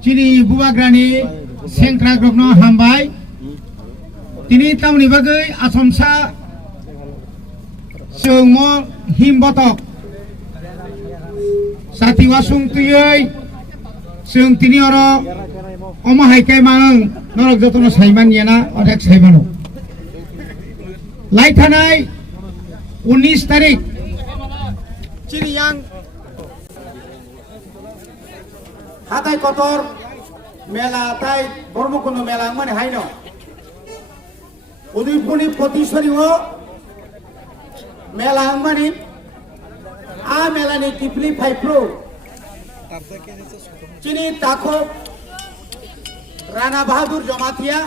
Chini bubagrani sengkra grokno hambai tini tauni bagai asomsa sengmo himbotok sati wasung tuyoi seng tini oro oma haikai mang norok jotono saiman yana odek saimano laitanai 19 tarik chini yang hatai kotor mela tai bormokono mela mane haino udipuni potisori o mela mane a mela ni tipli pro chini tako Rana Bahadur Jamatia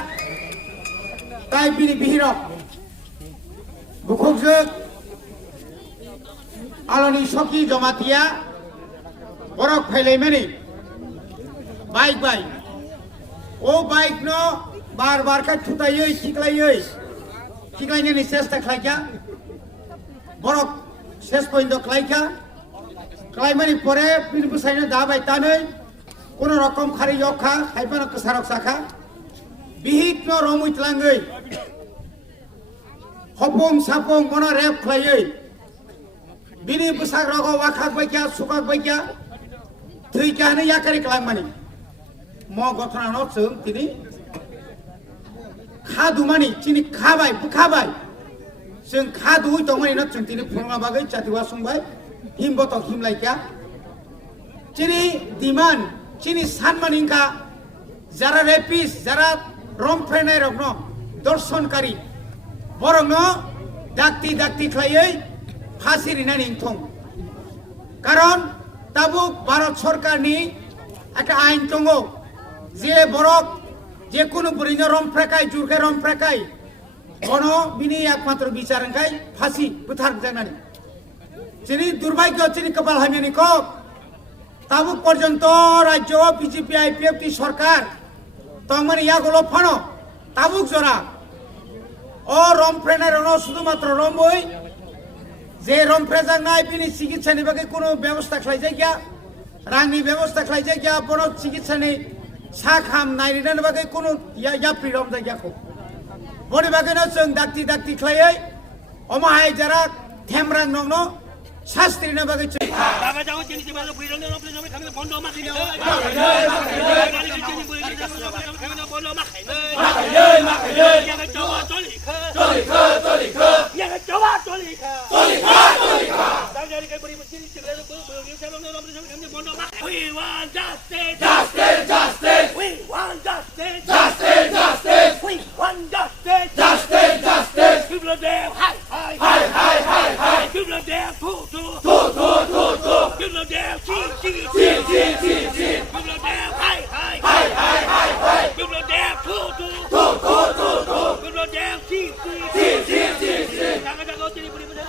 tai bini bihiro bukhokjek aloni shoki Jamatia borok phailai mani bike o bike no bar ka thutayoi thiklaine ni chesta khlaika borok শেষ পর্যন্ত ক্লাইমানি পরে বিন বুসাইনে দাবাই তাनै কোন রকম খারি যখা খাইবানো কসারক Sakha বিহিত ন রমুইতলাঙ্গৈ হপং সাপং মন rape খাইयै বিনি বুসাক রগ ওয়াখাক বাইকা সুকাক বাইকা থৈকানে याकारि ক্লাইমানি म गथना न जों तिनि खादुमानि चिनि खाबाय जों खादुइ दंमानि न जों तिनि फुंला बागै जातिवा संबाय हिमबत हिमलाइका चिनि दिमान चिनि सानमानिंका जारा रेपिस जारा रमफ्रेनाय रगनो दर्शनकारी बरंनो दाक्ति खायै फासि रिनानि थं कारण ताबुक भारत सरकारनि একটা আইন দङ যে বরক যে কোনো বুড়িনো রমফ্রেকাই জুরখাই রমফ্রেকাই বন বিনি একমাত্র বিচারংখাই ফাঁসি বুথার জানানি যিনি দুর্ভাগ্য যিনি কপাল হামিনি কক তাবুক পর্যন্ত রাজ্য বিজেপি আইপিএফটি সরকার তংমানি ইয়াগুলো ফানো তাবুক জোড়া ও রমফ্রেনার শুধুমাত্র রমই যে রমফ্রেজাংনাই বিনি চিকিৎসানি বাকি কোনো ব্যবস্থা খাইজাই গিয়া রাংনি ব্যবস্থা খাইজাই গিয়া বন চিকিৎসানি সাখাম নাইরিনানি বাকি কোনো ইয়াপ্রি রমজাই গিয়াখো বনি বাকিनो जों दाक्ति खायै अमाहाय जारा थेमरां नंनो शास्त्रीना बागै बाबा जाओ चिनि बालो बुइरनो नप्ले नमे खामे बन्द माखिनो बन्द माखिनो यागा जवा चलिखा यागा जवा चलिखा दाजारि kai buri चिनि चिले बुइरनो सालो नप्ले नमे खामे बन्द माखिनो we want justice we want justice we want justice people are there hi people are there people are there people are there hi people are there people are there jaga jadi beri beri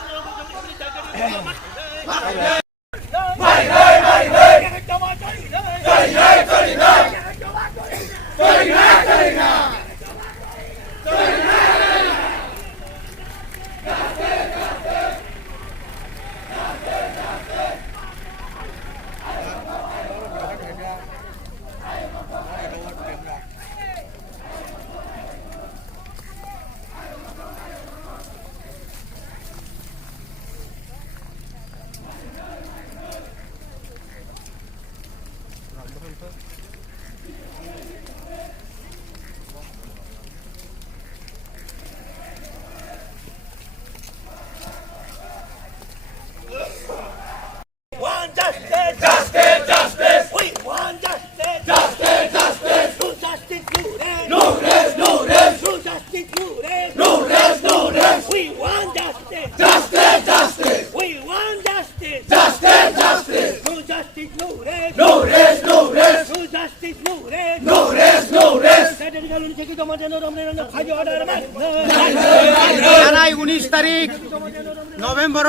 জানাই 19 তারিখ November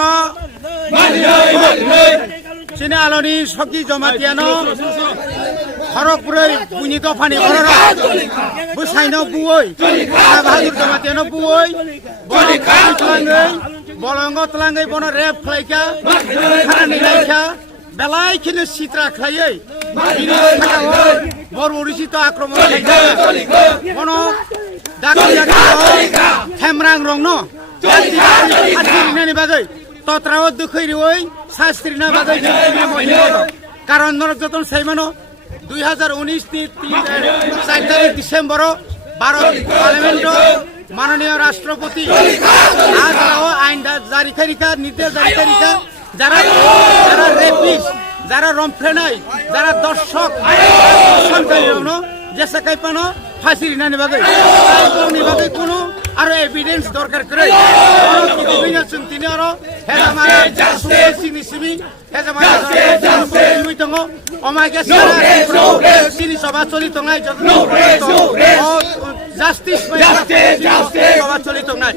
চিনে আলনি সকি জমাতিয়ানো খড়গপুরে বুনি দফানি ঘর বুসাইনো বুই বাহাদুর জমাতিয়ানো বুই তলাঙ্গৈ বলঙ্গ তলাঙ্গৈ বন rape খাইকা খানানি Laika বেলাইখিনো সিত্রা খাইयै বরবরিচিত আক্রমণ বন ডাকি থেমরাং রং ন হাতিরিনানি বাগৈ তত্রাও দুখৈরিওই শাস্ত্রীনা বাগৈ কারণ নরযতন সাইমানো 2019 4 তারিখ ডিসেম্বর ভারত পার্লামেন্ট মাননীয় রাষ্ট্রপতি আজ আইন জারি তারিখা নির্দেশ জারি তারিখা যারা যারা রেপিস্ট যারা রমফ্রেনাই যারা দর্শক সন্তান যেসা কাইপানো ফাঁসি রিনানি বাগৈ বাগৈ কোনো আর এভিডেন্স দরকার করে তিনি আরো হেজামারা সিনি সিমি হেজামারা দङ অমাইকে সিনি সভা চলি দঙাই জাস্টিস সভা চলি দঙাই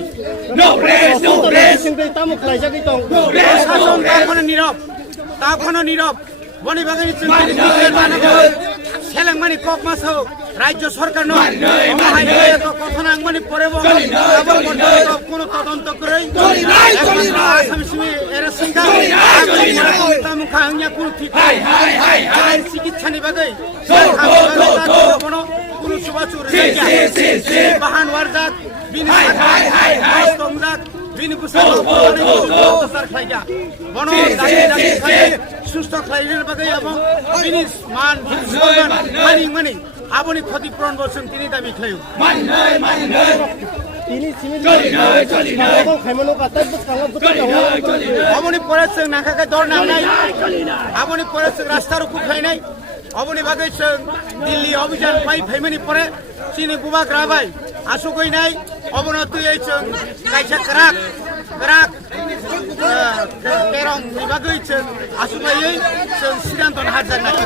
শাসন তাখনো নীরব বনি বাগানি সেলেংমানি কক মাস হোক রাজ্য সরকার নয় কথা নাংমানি পরে কোনো তদন্ত করে মুখা আংয়া কোনো ঠিক চিকিৎসানি বাগৈ কোনো সুবাচুর বাহান ওয়ারজাক বিনি সংজাক বিনি কুসার খাইয়া বন সুস্থ খাইলেন বাগৈ এবং বিনি মান মানি মানি আপনি ক্ষতিপূরণ বলছেন তিনি দাবি খাই অবনি পড়েছেন নাকাকে দর নামনাই আপনি পড়েছেন রাস্তার উপর খাই নাই অবনি বাগৈছেন দিল্লি অভিযান পাই ফাইমানি পরে চিনি বুবাক রাবাই আসু কই নাই অবনতি হয়েছেন কাইসা করাক করাক কেরং বাগৈছেন আসু পাইयै সিদ্ধান্ত হাজার নাকি